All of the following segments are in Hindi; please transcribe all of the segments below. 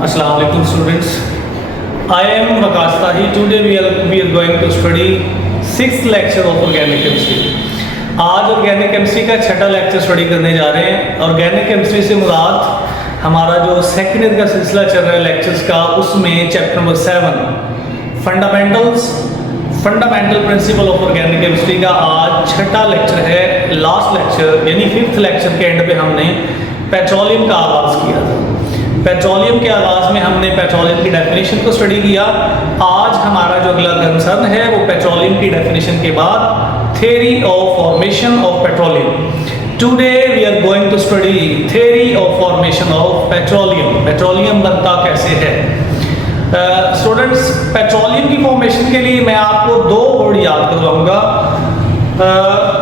Assalamu alaikum students. I am Waqas Tahi. Today we are going to study 6th lecture of organic chemistry. आज ऑर्गेनिक केमिस्ट्री का छठा लेक्चर स्टडी करने जा रहे हैं। ऑर्गेनिक केमिस्ट्री से मुराद हमारा जो सेकेंड ईयर का सिलसिला चल रहा है लेक्चर्स का, उसमें chapter number 7 fundamental principle of organic chemistry का आज छठा लेक्चर है। लास्ट लेक्चर यानी 5th लेक्चर के एंड पे हमने पेट्रोलियम का आगाज़ किया था। पेट्रोलियम के आगाज़ में हमने पेट्रोलियम की डेफिनेशन को स्टडी किया। आज हमारा जो अगला कंसर्न है वो पेट्रोलियम की डेफिनेशन के बाद theory of formation of petroleum. Today we are going to study theory of formation of petroleum. Petroleum बनता कैसे है? स्टूडेंट्स, पेट्रोलियम की फॉर्मेशन के लिए मैं आपको दो वर्ड याद करवाऊंगा।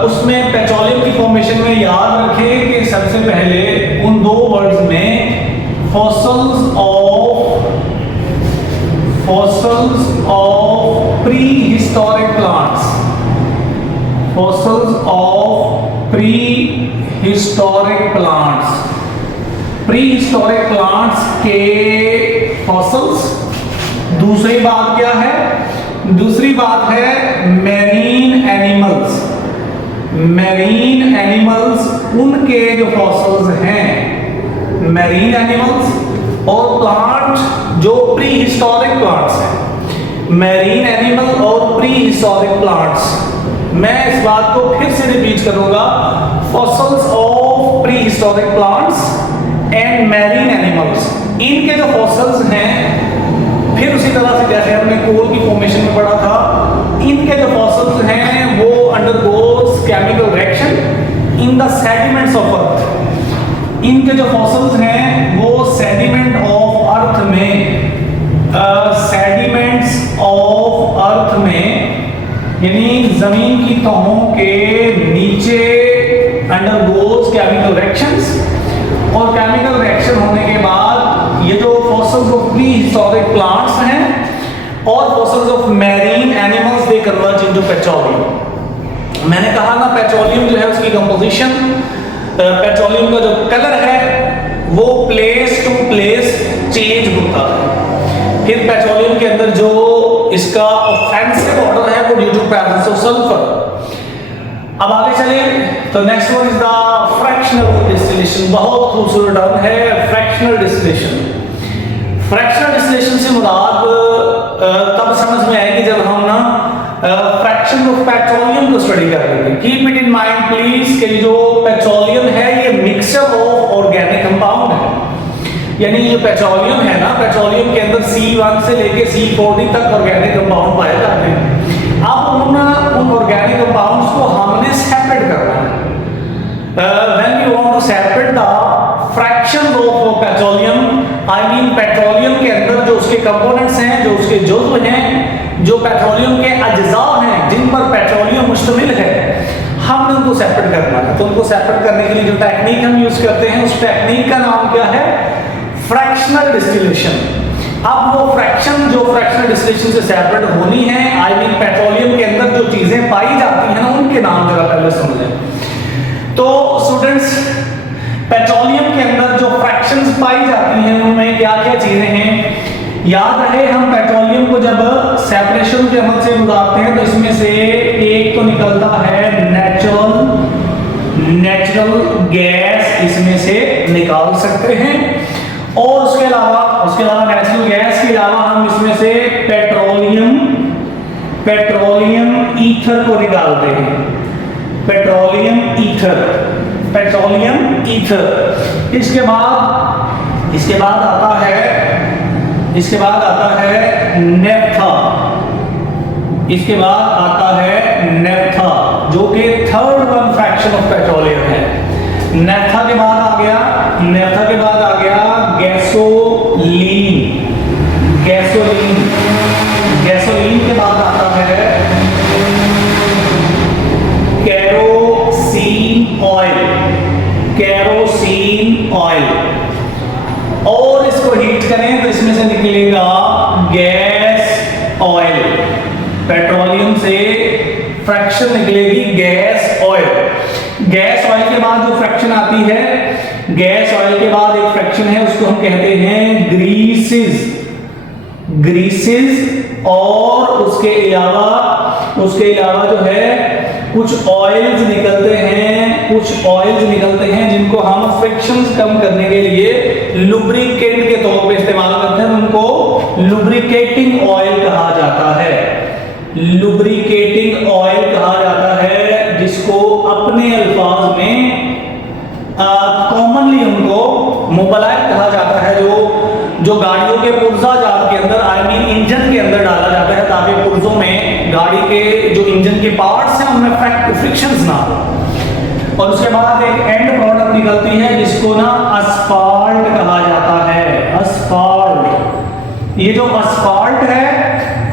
उसमें पेट्रोलियम की फॉर्मेशन में याद रखें कि सबसे पहले उन दो वर्ड्स में fossils of pre historic plants, fossils of prehistoric plants के fossils। दूसरी बात क्या है? दूसरी बात है marine animals, उनके जो fossils हैं marine animals, और plant जो prehistoric plants हैं, marine animal और prehistoric plants। मैं इस बात को फिर से रिपीट करूंगा, fossils of pre historic plants and marine animals, इनके जो फॉसिल्स हैं, फिर उसी तरह से जैसे हमने कोल की फॉर्मेशन में पढ़ा था, इनके जो फॉसिल्स हैं वो undergoes chemical reaction in the sediments of earth. इनके जो फॉसिल्स हैं वो सेडिमेंट ऑफ अर्थ में, यानी जमीन की तहों के नीचे अंडरगोज केमिकल रिएक्शंस, और केमिकल रिएक्शन होने के बाद ये जो fossils of pre historic plants हैं और fossils of marine animals they converge into petroleum. मैंने कहा ना, पेट्रोलियम जो है उसकी कंपोजिशन, पेट्रोलियम का जो कलर है वो प्लेस टू प्लेस चेंज होता है। फिर पेट्रोलियम के अंदर जो इसका ऑफेंसिव ऑर्डर है वो due to presence of sulphur. अब आगे चले तो next one is the fractional distillation. बहुत खूबसूरत टर्म है फ्रैक्शनल डिस्टिलेशन। फ्रैक्शनल डिस्टिलेशन से मुराद तब समझ में आएगी जब हम ना फ्रैक्शन ऑफ पेट्रोलियम को स्टडी करेंगे। Keep it in mind please कि जो पेट्रोलियम है ये मिक्सचर ऑफ ऑर्गेनिक कंपाउंड है। यानी ये पेट्रोलियम है ना, पेट्रोलियम के अंदर C1 से लेके C40 तक ऑर्गेनिक कंपाउंड पाए जाते हैं। अब उन ऑर्गेनिक कंपाउंड्स को हमने सेपरेट करना है। When we want to separate the fraction of petroleum, I mean petroleum के अंदर जो उसके कंपोनेंट्स हैं, जो उसके जुज़्व हैं, जो पेट्रोलियम के अज्जा हैं जिन पर पेट्रोलियम मुश्तमिल है, हमने उनको सेपरेट करना है। तो उनको सेपरेट करने के लिए जो टेक्निक हम यूज करते हैं उस टेक्निक का नाम क्या है? Fractional distillation. अब वो फ्रैक्शन जो फ्रैक्शनल डिस्टिलेशन से सेपरेट होनी है, आई मीन पेट्रोलियम के अंदर जो चीजें पाई जाती हैं ना, उनके नाम जरा पहले समझें। तो स्टूडेंट्स, पेट्रोलियम के अंदर जो फ्रैक्शंस पाई जाती हैं उनमें क्या क्या चीजें हैं? याद रहे, हम पेट्रोलियम को जब सेपरेशन के अमल से गुजारते हैं तो इसमें से एक तो निकलता है नेचुरल गैस, इसमें से निकाल सकते हैं, और उसके अलावा नेचुरल गैस के अलावा हम इसमें से पेट्रोलियम ईथर को निकालते हैं। Petroleum ether. इसके बाद आता है नेफ्था, जो कि third one fraction of petroleum है। नेफ्था के बाद आ गया गैसोलीन के बाद आता है केरोसिन ऑयल, और इसको हीट करें तो इसमें से निकलेगा गैस ऑयल। पेट्रोलियम से फ्रैक्शन निकलेगी गैस ऑयल। गैस ऑयल के बाद जो फ्रैक्शन आती है गैस ऑयल के बाद एक फ्रैक्शन है, उसको हम कहते हैं ग्रीसेस। और उसके अलावा जो है कुछ ऑयल्स निकलते हैं जिनको हम फ्रिक्शंस कम करने के लिए लुब्रिकेंट के तौर पे इस्तेमाल करते हैं। उनको लुब्रिकेटिंग ऑयल कहा जाता है, जिसको अपने अल्फाज में कॉमनली उनको मोबाइलाइट कहा जाता है, जो गाड़ियों के पुर्जा जात के अंदर इंजन के अंदर डाला जाता है, ताकि पुर्जों में गाड़ी के जो इंजन के पार्ट्स हैं उनमें फ्रिक्शंस ना हो। और उसके बाद एक एंड प्रोडक्ट निकलती है जिसको ना असफाल्ट कहा जाता है। ये जो असफाल्ट है,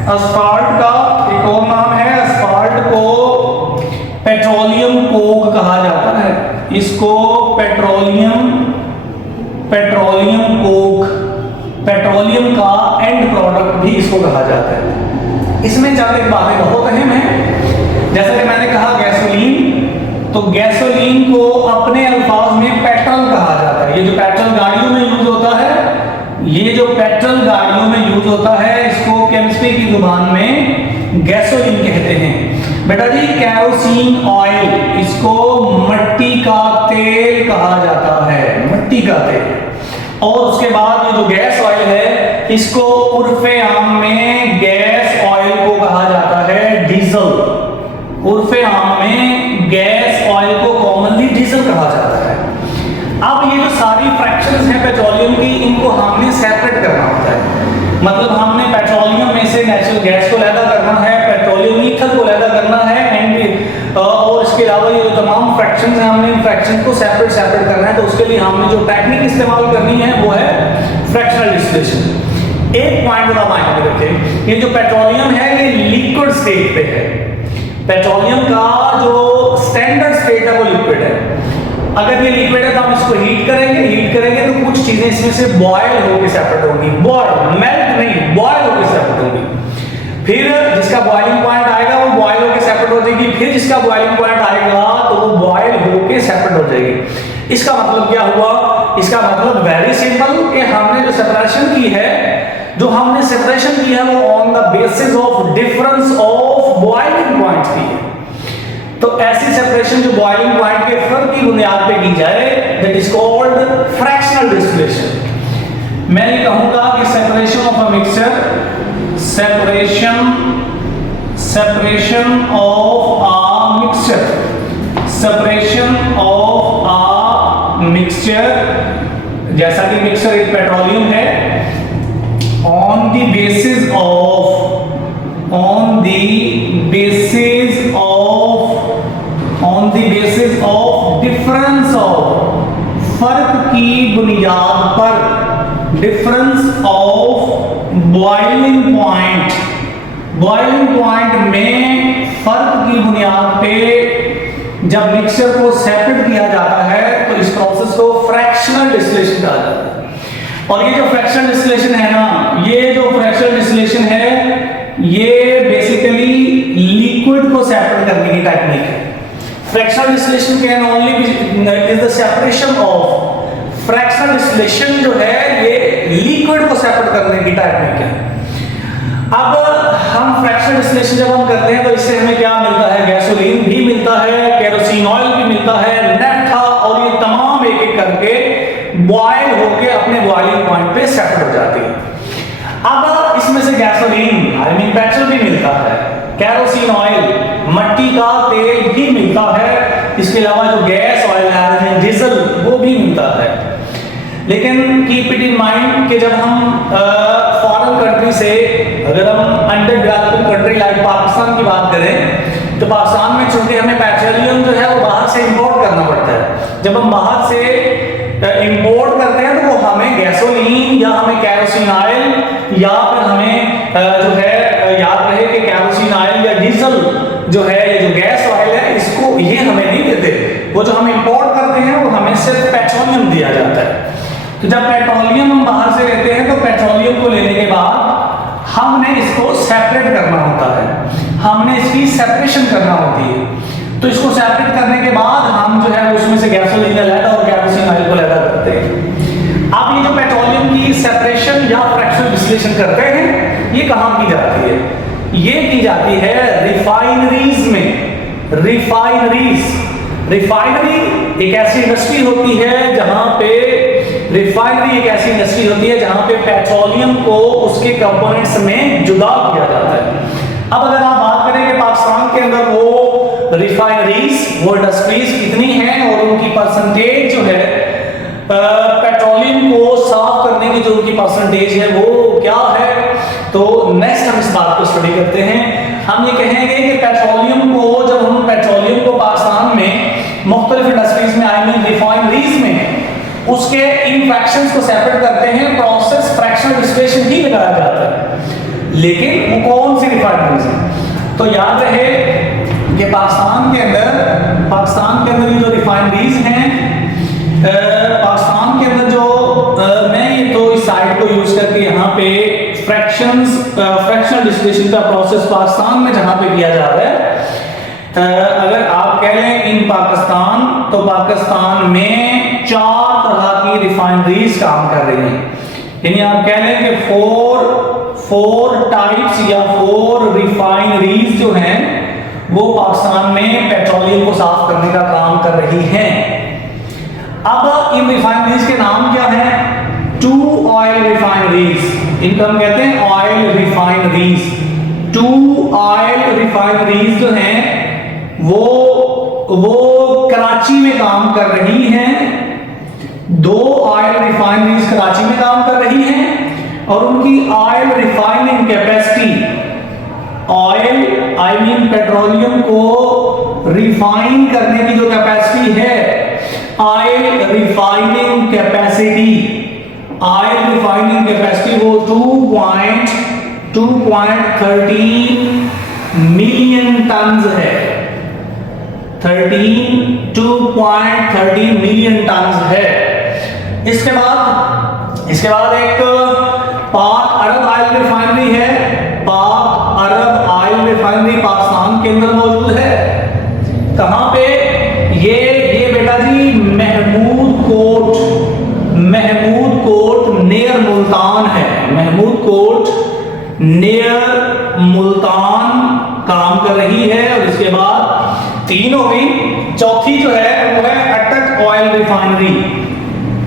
असफाल्ट का एक और नाम है, असफाल्ट को पेट्रोलियम कोक कहा जाता है। इसको पेट्रोलियम का एंड प्रोडक्ट भी इसको कहा जाता है। इसमें चार एक बातें बहुत अहम हैं। जैसा कि मैंने कहा गैसोलीन, तो गैसोलीन को अपने अल्फाज में पेट्रोल कहा जाता है। ये जो पेट्रोल गाड़ियों में यूज होता है, इसको केमिस्ट्री की जुबान में गैसोलीन कहते हैं। बेटा जी कैरोसिन ऑयल, इसको मिट्टी का तेल कहा जाता है, मिट्टी का तेल। और उसके बाद ये जो गैस ऑयल है, इसको उर्फे आम में गैस ऑयल को कहा जाता है डीजल। उर्फे आम में गैस ऑयल को कॉमनली डीजल कहा जाता है। अब ये जो सारी फ्रैक्शंस हैं पेट्रोलियम की, इनको हमने सेपरेट करना होता है। मतलब हमने पेट्रोलियम में से नेचुरल गैस को अलग करना है, पेट्रोलियम ईथर को अलग करना है, और इसके अलावा ये जो तमाम फ्रैक्शंस हैं, हमने इन फ्रैक्शन को सेपरेट करना है। तो उसके लिए हमने जो टेक्निक इस्तेमाल करनी है वो है फ्रैक्शनल डिस्टिलेशन। एक पॉइंट बड़ा माइंड में रखें, ये जो पेट्रोलियम है ये लिक्विड स्टेट पे है। पेट्रोलियम का जो स्टैंडर्ड स्टेट है वो लिक्विड है। अगर ये लिक्विड है तो हम इसको हीट करेंगे तो कुछ चीजें इसमें से बॉयल होकर सेपरेट होंगी, बॉयल होकर सेपरेट होंगी। फिर जिसका बॉइलिंग पॉइंट आएगा वो बॉयल होकर सेपरेट हो जाएगी, फिर जिसका बॉइलिंग पॉइंट आएगा तो वो बॉयल होकर सेपरेट हो जाएगी। इसका मतलब क्या हुआ? इसका मतलब वेरी सिंपल कि हमने जो सेपरेशन की है वो on the basis of difference of boiling points की है। तो ऐसी सेपरेशन जो बॉइलिंग पॉइंट के फर्क की बुनियाद पे की जाए, that is called fractional distillation. मैं ये कहूंगा कि separation of a mixture, separation of a mixture, जैसा कि मिक्सचर एक पेट्रोलियम है, on the basis of difference of फर्क की बुनियाद पर, डिफरेंस ऑफ बॉइलिंग पॉइंट में फर्क की बुनियाद पे जब मिक्सचर को सेपरेट किया जाता है तो इस प्रोसेस को फ्रैक्शनल डिस्टिलेशन कहा जाता है। और ये जो फ्रैक्शनल डिस्टिलेशन है ना, ये बेसिकली लिक्विड को सेपरेट करने की टेक्निक है। Fractional distillation can only is the separation of, fractional distillation जो है ये लिक्विड को सेपरेट करने की टेक्निक है। अब हम फ्रैक्शनल डिस्टिलेशन जब हम करते हैं तो इससे हमें क्या मिलता है? गैसोलीन भी मिलता है, केरोसिन ऑयल भी मिलता है, नेफ्था, और ये तमाम एक एक करके बॉयल होके अपने बॉइलिंग पॉइंट पे सेपरेट हो जाती है। अब इसमें से गैसोलीन पेट्रोल भी मिलता है, केरोसिन ऑयल मिट्टी का तेल भी मिलता है, इसके अलावा जो गैस ऑयल है डीजल वो भी मिलता है। लेकिन कीप इट इन माइंड कि जब हम फॉरेन कंट्री से, अगर हम under developing country like Pakistan की बात करें तो पाकिस्तान में चूंकि हमें पेट्रोलियम जो है वो बाहर से इंपोर्ट करना पड़ता है। जब हम बाहर से इंपोर्ट करते हैं तो वो हमें गैसोलीन या हमें केरोसिन ऑयल या फिर हमें जो है याद रहे कि केरोसिन ऑयल या डीजल जो है, ये जो गैस ऑयल है, इसको ये हमें नहीं देते। वो जो हम इंपोर्ट करते हैं वो हमें सिर्फ पेट्रोलियम दिया जाता है। तो जब पेट्रोलियम हम बाहर से लेते हैं तो पेट्रोलियम को लेने के बाद हमने इसको सेपरेट करना होता है, हमने इसकी सेपरेशन करना होती है। तो इसको सेपरेट करने के बाद हम जो है उसमें से गैसोलीन अलग और केरोसिन डिस्टिलिंग ऑयल को अलग करते हैं। अब ये जो पेट्रोलियम की सेपरेशन या फ्रैक्शनल डिस्टिलेशन करते हैं, ये कहाँ की जाती है? ये की जाती है रिफाइनरीज में। रिफाइनरी एक ऐसी इंडस्ट्री होती है जहां पे रिफाइनरी एक ऐसी इंडस्ट्री होती है जहां पे पेट्रोलियम को उसके कंपोनेंट्स में जुदा किया जाता है। अब अगर आप बात करें कि पाकिस्तान के अंदर वो रिफाइनरीज, वो इंडस्ट्रीज कितनी हैं और उनकी परसेंटेज जो है पेट्रोलियम को साफ करने की जो उनकी परसेंटेज है वो क्या है, तो नेक्स्ट हम इस बात को स्टडी करते हैं। हम ये कहेंगे कि पेट्रोलियम को, जब हम पेट्रोलियम को पाकिस्तान में मुख्तलिफ इंडस्ट्रीज में, आई मीन रिफाइनरीज में उसके इन फ्रैक्शंस को सेपरेट करते हैं, प्रोसेस फ्रैक्शनल डिस्टिलेशन ही लगाया जाता है। लेकिन वो कौन सी रिफाइनरीज हैं? तो याद रहे कि पाकिस्तान के अंदर ये जो रिफाइनरीज हैं, पाकिस्तान के अंदर जो मैं ये तो इस साइड को यूज करके यहाँ पे फ्रैक्शनल डिस्टिलेशन का प्रोसेस पाकिस्तान में जहां पे किया जा रहा है, अगर आप कह लें इन पाकिस्तान, तो पाकिस्तान में 4 तरह की रिफाइनरीज काम कर रही हैं। यानी आप कह लें कि 4 टाइप्स या 4 रिफाइनरीज जो हैं वो पाकिस्तान में पेट्रोलियम को साफ करने का काम कर रही हैं। अब इन रिफाइनरीज के नाम क्या हैं? 2 ऑयल रिफाइनरीज, इनको हम कहते हैं ऑयल रिफाइनरीज। 2 ऑयल रिफाइनरीज जो हैं वो कराची में काम कर रही हैं। 2 ऑयल रिफाइनरीज कराची में काम कर रही हैं और उनकी oil refining capacity, oil I mean petroleum को रिफाइन करने की जो कैपेसिटी है, ऑयल रिफाइनिंग कैपेसिटी वो 2.13 मिलियन टन है। 2.13 मिलियन टन है। इसके बाद एक पाक अरब ऑयल रिफाइनरी है। पाक अरब ऑयल रिफाइनरी पाकिस्तान के अंदर मौजूद है। कहां पे? ये बेटा जी महमूद कोट नियर मुल्तान है। महमूद कोट नियर मुल्तान काम कर रही है। और इसके बाद 3 हो गई। चौथी जो है वो है अटक ऑयल रिफाइनरी।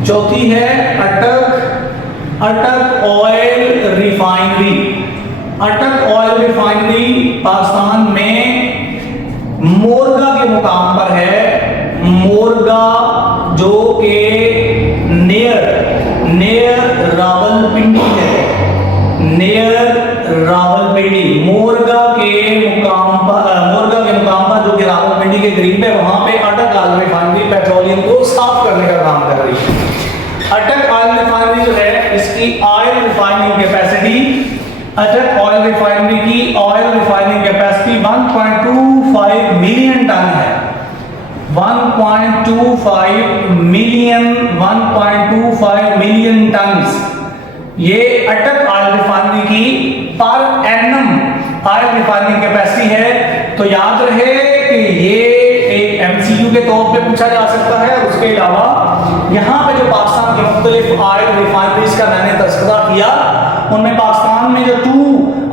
चौथी है अटक ऑयल रिफाइनरी। अटक ऑयल रिफाइनरी पाकिस्तान में मोरगा के मुकाम पर है। मोरगा जो के नियर रावलपिंडी है। नियर रावलपिंडी, मोरगा के मुकाम पर जो कि रावलपिंडी के करीब है, वहां पे अटक ऑयल रिफाइनरी पेट्रोलियम को साफ करने का काम कर रही है। अटक ऑयल रिफाइनरी जो है, इसकी oil refining capacity, Attock oil refinery की oil refining capacity 1.25 million ton है। 1.25 मिलियन टन ये अटक ऑयल रिफाइनरी की per annum oil refining capacity है। तो याद रहे कि ये एक एमसीक्यू के तौर पे पूछा जा सकता है। उसके अलावा यहाँ पे जो पाकिस्तान के मुख्तलिफ ऑयल रिफाइनरीज का मैंने तस्करा किया, उनमें पाकिस्तान में जो 2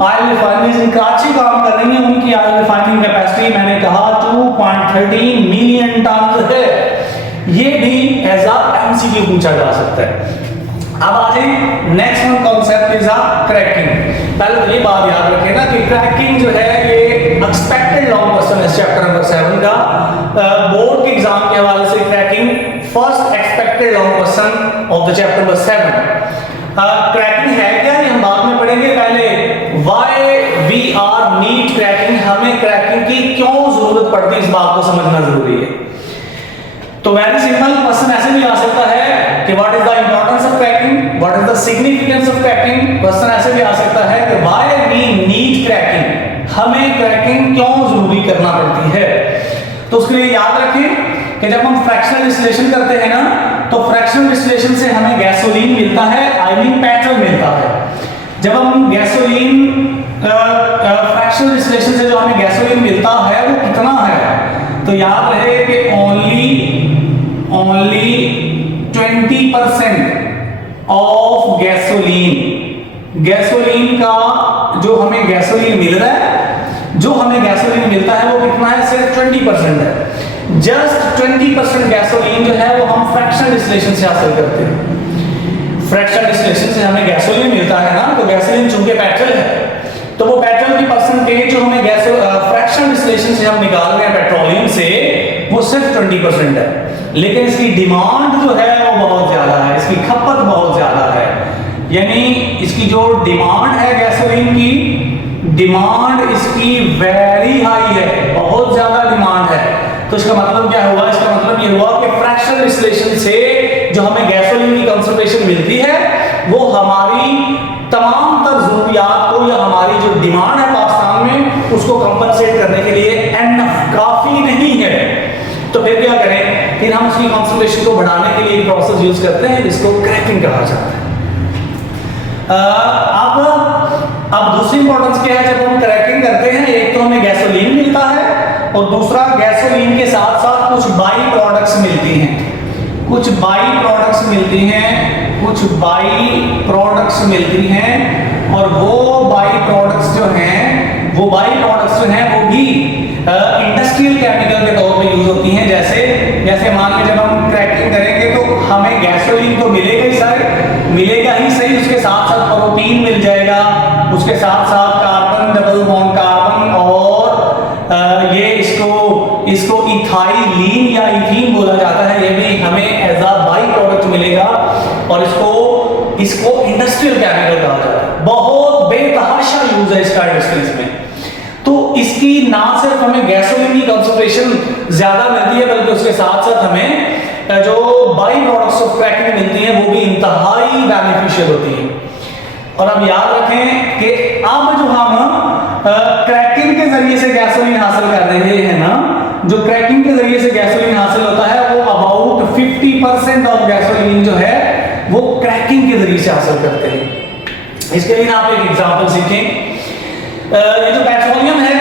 ऑयल रिफाइनरीज कराची काम कर रही हैं, उनकी ऑयल रिफाइनिंग कैपेसिटी मैंने कहा 2.13 मिलियन टन है। ये भी एज अ एमसीक्यू पूछा जा सकता है। अब आ जाए next one concept is cracking. पहले तो ये बात याद रखें ना कि क्रैकिंग जो है ये एक्सपेक्टेड लॉन्ग क्वेश्चन है चैप्टर नंबर 7 का। बोर्ड के एग्जाम के हवाले से cracking first expected long question of the chapter number 7। Cracking है क्या, ये हम बाद में पढ़ेंगे। पहले why we are need cracking, हमें क्रैकिंग की क्यों जरूरत पड़ती है, इस बात को समझना जरूरी है। तो वेरी सिंपल क्वेश्चन ऐसे भी आ सकता है कि what is the importance of cracking, what is the significance of cracking. Question ऐसे भी आ सकता है कि व्हाई वी नीड क्रैकिंग, हमें क्रैकिंग क्यों जरूरी करना पड़ती है। तो उसके लिए याद रखें कि जब हम फ्रैक्शनल डिस्टिलेशन करते हैं ना, तो फ्रैक्शनल डिस्टिलेशन से हमें गैसोलीन मिलता है, आई मीन पेट्रोल मिलता है। जब हम गैसोलीन फ्रैक्शनल डिस्टिलेशन से जो हमें गैसोलीन मिलता है वो कितना है, तो याद रहे कि ओनली गैसोलीन का जो हमें गैसोलीन मिल रहा है, जो हमें गैसोलीन मिलता है वो कितना है, सिर्फ 20% है। जस्ट 20% गैसोलीन जो है वो हम फ्रैक्शनल डिस्टिलेशन से हासिल करते हैं। फ्रैक्शनल डिस्टिलेशन से हमें गैसोलीन मिलता है ना, तो गैसोलीन चूंकि पेट्रोल है तो वो पेट्रोल की परसेंटेज जो हमें फ्रैक्शनल डिस्टिलेशन से हम निकाल रहे हैं पेट्रोलियम से, वो सिर्फ 20% है। लेकिन इसकी डिमांड जो है वो बहुत ज्यादा है, इसकी खपत बहुत ज्यादा है। यानी इसकी जो डिमांड है गैसोलीन की, डिमांड इसकी वेरी हाई है, बहुत ज्यादा डिमांड है। तो इसका मतलब क्या हुआ, इसका मतलब ये हुआ कि फ्रैक्शनल डिस्टिलेशन से जो हमें गैसोलीन की कंसंट्रेशन मिलती है वो हमारी तमाम तर जरूरियात को या हमारी जो डिमांड है पाकिस्तान में उसको कंपनसेट करने के लिए एनफ काफी नहीं है। तो फिर क्या करें, फिर हम उसकी कंसंट्रेशन को बढ़ाने के लिए एक प्रोसेस यूज करते हैं जिसको क्रैकिंग कहा जाता है। अब दूसरी इंपॉर्टेंस क्या है, जब हम क्रैकिंग करते हैं एक तो हमें गैसोलीन मिलता है और दूसरा गैसोलीन के साथ साथ कुछ बाई प्रोडक्ट्स मिलती हैं, कुछ बाई प्रोडक्ट्स मिलती हैं, कुछ बाई प्रोडक्ट्स मिलती हैं। और वो बाई प्रोडक्ट्स जो हैं वो भी इंडस्ट्रियल केमिकल के तौर पे यूज होती हैं। जैसे मान लीजिए जब हम क्रैकिंग करेंगे तो हमें गैसोलीन तो मिलेगा ही सही, उसके साथ साथ प्रोटीन मिल जाएगा, उसके साथ साथ कार्बन, डबल बॉन्ड कार्बन, और ये इसको इथाइलीन या इथीन बोला जाता है, ये भी हमें एज अ बाई प्रोडक्ट मिलेगा। और इसको इंडस्ट्रियल केमिकल कहा जाता है। बहुत बेतहाशा यूज है इसका इंडस्ट्रीज में। तो इसकी ना सिर्फ हमें गैसोलीन की कंसंट्रेशन ज्यादा मिलती है बल्कि उसके साथ साथ हमें जो बाई प्रोडक्ट्स ऑफ क्रैकिंग मिलती हैं वो भी इंतहाई बेनिफिशियल होती है। और अब याद रखें कि अब जो हम क्रैकिंग के जरिए से गैसोलीन हासिल कर रहे हैं ना, जो क्रैकिंग के जरिए से गैसोलीन हासिल होता है वो अबाउट 50% ऑफ गैसोलीन जो है वो क्रैकिंग के जरिए से हासिल करते हैं। इसके लिए आप एक एग्जांपल सीखें। ये जो पेट्रोलियम है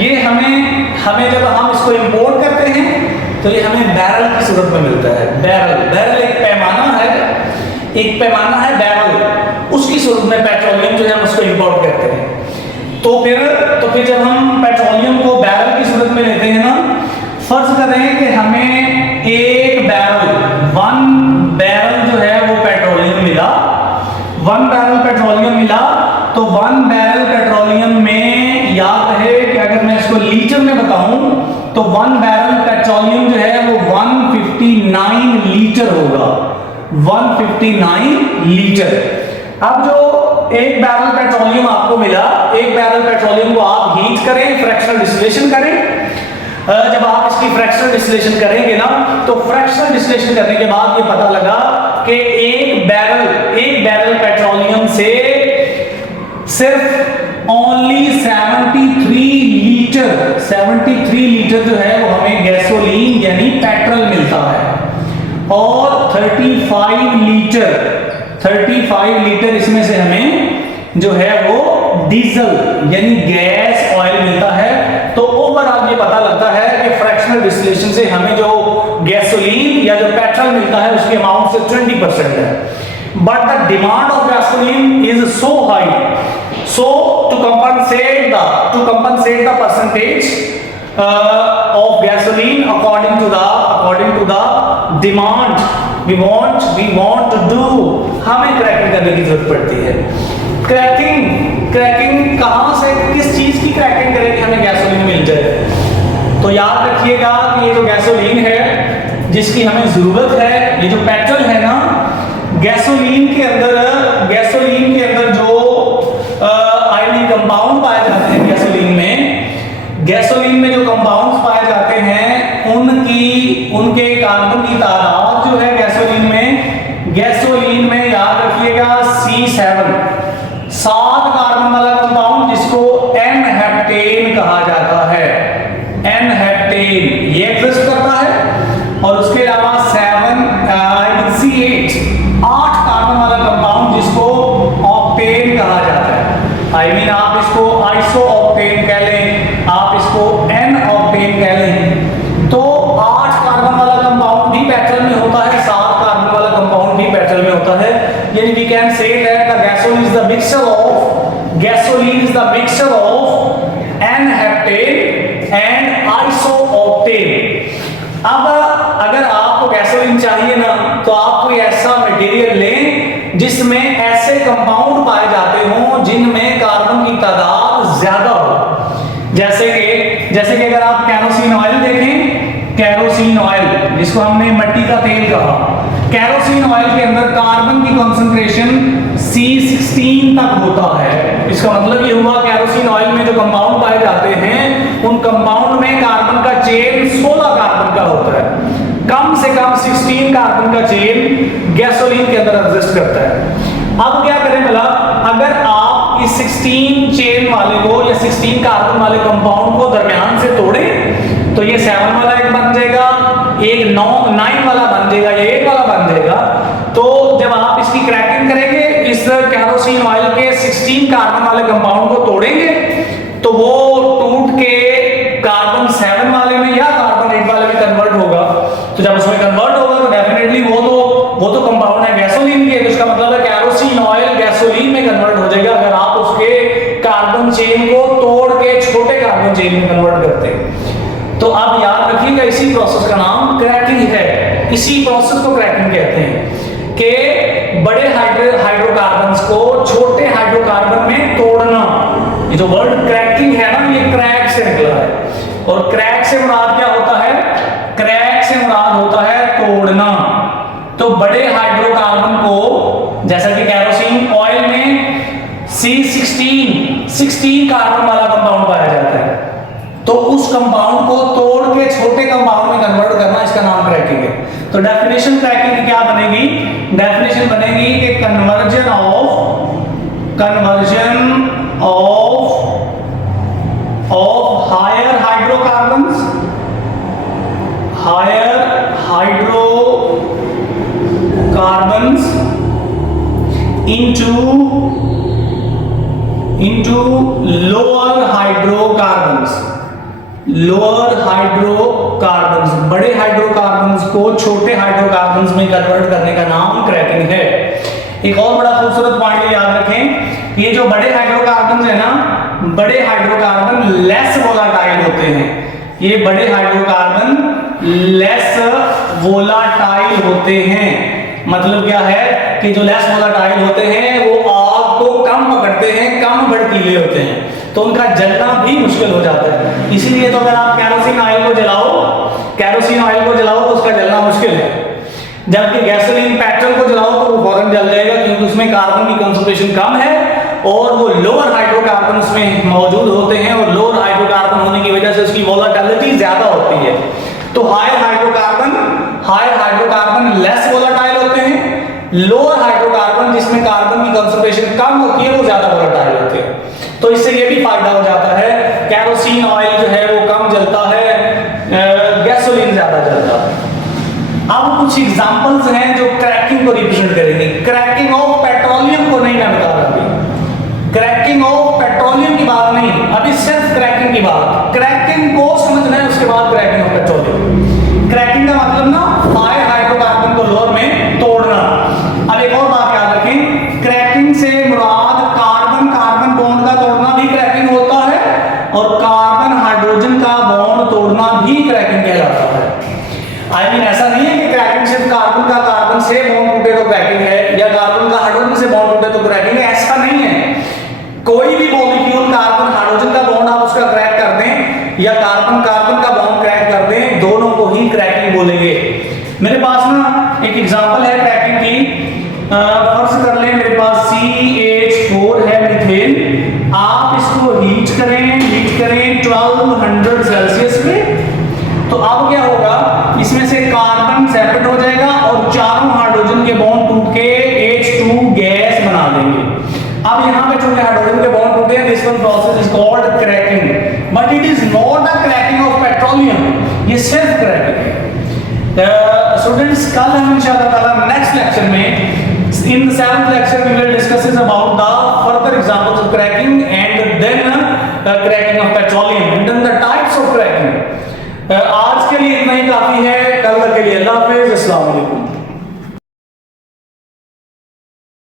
ये हमें जब हम इसको इंपोर्ट करते हैं तो ये हमें बैरल की सूरत में मिलता है। बैरल एक पैमाना है बैरल, उसकी सूरत में पेट्रोलियम जो है हम उसको इंपोर्ट करते हैं। तो फिर जब हम पेट्रोलियम को बैरल की सूरत में लेते हैं ना, फर्ज करें कि हमें एक वन बैरल जो है वो पेट्रोलियम मिला, 1 बैरल पेट्रोलियम मिला। तो 1 बैरल पेट्रोलियम में याद रहे कि अगर मैं इसको लीटर में बताऊं तो 1 बैरल पेट्रोलियम जो है वो 159 लीटर होगा, 159 लीटर। अब जो एक बैरल पेट्रोलियम आपको मिला, एक बैरल पेट्रोलियम को आप हीट करें, फ्रैक्शनल डिस्टिलेशन करें। जब आप इसकी फ्रैक्शनल डिस्टिलेशन करेंगे ना, तो फ्रैक्शनल डिस्टिलेशन करने के बाद ये पता लगा कि एक बैरल पेट्रोलियम से सिर्फ ओनली 73 लीटर जो है वो हमें गैसोलीन यानी पेट्रोल मिलता है, और 35 लीटर इसमें से हमें जो है वो डीजल यानी गैस ऑयल मिलता है। तो ओवरऑल ये पता लगता है कि फ्रैक्शनल डिस्टिलेशन से हमें जो गैसोलीन या जो पेट्रोल मिलता है उसके अमाउंट से 20% है। But the demand of gasoline is so high, so to compensate the percentage of gasoline according to the demand we want to do, हमें क्रैकिंग करने की जरूरत पड़ती है। क्रैकिंग कहां से, किस चीज की क्रैकिंग करें कि हमें गैसोलीन मिल जाए। तो याद रखिएगा कि ये जो गैसोलीन है जिसकी हमें जरूरत है, ये जो पेट्रोल है ना, गैसोलीन के अंदर जो आयनिक कंपाउंड पाए जाते हैं गैसोलीन में जो कंपाउंड्स पाए जाते हैं उनके कार्बन की तादाद जो है गैसोलीन में याद रखिएगा C7, 7 कार्बन वाला कंपाउंड जिसको N-हेप्टेन कहा जाता है। N-हेप्टेन ये एग्जिस्ट करता है, और उसके अलावा C8, 8 कार्बन वाला कंपाउंड जिसको ऑक्टेन कहा जाता है। आप इसको आइसो ऑक्टेन कह लें, आप इसको N ऑक्टेन कह लें। तो 8 कार्बन वाला कंपाउंड भी पेट्रोल में होता है, 7 कार्बन वाला कंपाउंड भी पेट्रोल में होता है। यानी we can say that the gasoline is the the mixture of gasoline is the mixture of n heptane and isooctane. अब अगर आपको गैसोलीन चाहिए ना, तो आप कोई ऐसा मटेरियल लें जिसमें ऐसे कंपाउंड पाए जाते हों जिनमें कार्बन की तादाद ज्यादा हो। जैसे कि अगर आप कैरोसिन ऑयल देखें, कैरोसिन ऑयल जिसको हमने मिट्टी का तेल कहा, कैरोसिन ऑयल के अंदर कार्बन की कंसंट्रेशन C16 तक होता है। इसका मतलब ये हुआ कैरोसिन ऑयल में जो कंपाउंड पाए जाते हैं उन कंपाउंड में कार्बन का चेन 16 कार्बन का होता है। कम से कम 16 कार्बन का चेन गैसोलीन के अंदर एग्जिस्ट करता है। अब क्या करें भला, अगर आप इस 16 चेन वाले को या 16 कार्बन वाले कंपाउंड को दरमियान से तोड़े तो ये 7 वाला एक बन जाएगा, एक 9 वाला बन जाएगा, ये 8 वाला बन जाएगा। तो जब आप इसकी क्रैकिंग करेंगे, इस कैरोसिन ऑयल के 16 कार्बन वाले कंपाउंड को तोड़ेंगे तो वो टूट के कार्बन 7 वाले में या कार्बन 8 वाले में कन्वर्ट होगा। तो जब उसमें कन्वर्ट होगा तो डेफिनेटली वो तो कंपाउंड है गैसोलीन के, तो इसका मतलब है कैरोसिन ऑयल गैसोलीन में कन्वर्ट हो जाएगा अगर आप उसके कार्बन चेन को तोड़ के छोटे कार्बन चेन में कन्वर्ट करते हैं। तो आप याद रखिएगा इसी प्रोसेस का नाम क्रैकिंग है। इसी प्रोसेस को क्रैकिंग कहते हैं कि बड़े हाइड्रोकार्बन्स को छोटे हाइड्रोकार्बन में तोड़ना। ये जो वर्ड क्रैकिंग है ना, ये क्रैक से निकला है। और क्रैक से मुराद क्या होता है? क्रैक से मुराद होता है तोड़ना। तो बड़े हाइड्रोकार्बन को, जैसा कि कैरोसिन ऑयल में C16 कार्बन वाला कंपाउंड पाया जाता है, तो उस कंपाउंड को तोड़ के छोटे कंपाउंड में कन्वर्ट करना, इसका नाम क्रैकिंग है। तो डेफिनेशन क्रैकिंग की क्या बनेगी? डेफिनेशन बनेगी कि conversion of higher hydrocarbons into lower hydrocarbons, बड़े हाइड्रोकार्बन्स को छोटे हाइड्रोकार्बन्स में कन्वर्ट करने का नाम क्रैकिंग है। एक और बड़ा खूबसूरत पॉइंट याद रखें, ये जो बड़े हाइड्रोकार्बन्स है ना, बड़े हाइड्रोकार्बन लेस वोलाटाइल होते हैं। ये बड़े हाइड्रोकार्बन लेस वोलाटाइल होते हैं। मतलब क्या है कि जो लेस वोलाटाइल होते हैं वो आग को कम पकड़ते हैं, कम भड़कीले होते हैं, तो उनका जलना भी मुश्किल हो जाता है। इसीलिए तो अगर आप कैरोसिन ऑयल को जलाओ तो उसका जलना मुश्किल है, जबकि गैसोलीन पेट्रोल को जलाओ तो वो फौरन जल जाएगा, क्योंकि उसमें कार्बन की कंसंट्रेशन कम है और वो लोअर हाइड्रोकार्बन उसमें मौजूद होते हैं, और लोअर हाइड्रोकार्बन होने की वजह से उसकी वोलेटिलिटी ज्यादा होती है। तो हायर हाइड्रोकार्बन लेस वोलेटाइल होते हैं, लोअर हाइड्रोकार्बन जिसमें कार्बन की कंसंट्रेशन कम होती है वो ज्यादा वोलेटाइल होते हैं। तो इससे ये भी फायदा हो जाता है, कैरोसिन ऑयल जो है वो कम जलता है, गैसोलीन ज्यादा जलता है। अब कुछ एग्जांपल्स हैं जो क्रैकिंग को रिप्रेजेंट करेंगे। क्रैकिंग ऑफ पेट्रोलियम को नहीं मैं बता रहा, क्रैकिंग ऑफ पेट्रोलियम की बात नहीं, अभी सिर्फ क्रैकिंग की बात। क्रैकिंग को समझना है, उसके बाद क्रैकिंग ऑफ पेट्रोलियम। क्रैकिंग का मतलब ना हायर हाइड्रोकार्बन को लोअर में तोड़ना। अब एक और बात याद रखें, क्रैकिंग से मुराद कार्बन कार्बन बॉन्ड का तोड़ना भी क्रैकिंग होता है, और कार्बन हाइड्रोजन का बॉन्ड तोड़ना भी क्रैकिंग कहलाता है। आई मीन ऐसा नहीं है कि क्रैकिंग सिर्फ कार्बन का कार्बन से बॉन्ड टूटे तो क्रैकिंग है, या कार्बन का हाइड्रोजन से बॉन्ड टूटे तो क्रैकिंग है, ऐसा नहीं है। कोई भी मॉलिक्यूल कार्बन हाइड्रोजन का बॉन्ड आप उसका क्रैक कर दें या कार्बन कार्बन का बॉन्ड क्रैक कर दें, दोनों को ही क्रैकिंग बोलेंगे। मेरे पास ना एक एग्जांपल है क्रैकिंग की। फर्ज कर लें मेरे पास CH4 है मीथेन, आप इसको हीट करें 1200 सेल्सियस पे, तो अब क्या होगा, इसमें से कार्बन सेपरेट हो जाएगा और चारों हाइड्रोजन के बॉन्ड टूट के H2 गैस बना देंगे। अब यहाँ पे चूंकि हाइड्रोजन के बॉन्ड टूटे हैं, this one process is called cracking, but it is not a cracking of petroleum, ये सिर्फ क्रैकिंग है। स्टूडेंट्स, कल हम इंशाअल्लाह ताला नेक्स्ट लेक्चर में, in the 7th lecture we will discuss about the further examples of cracking and then cracking of petroleum and then the types of cracking। आज के लिए इतना ही काफी है, कल तक के लिए अल्लाह हाफिज़, अस्सलाम वालेकुम।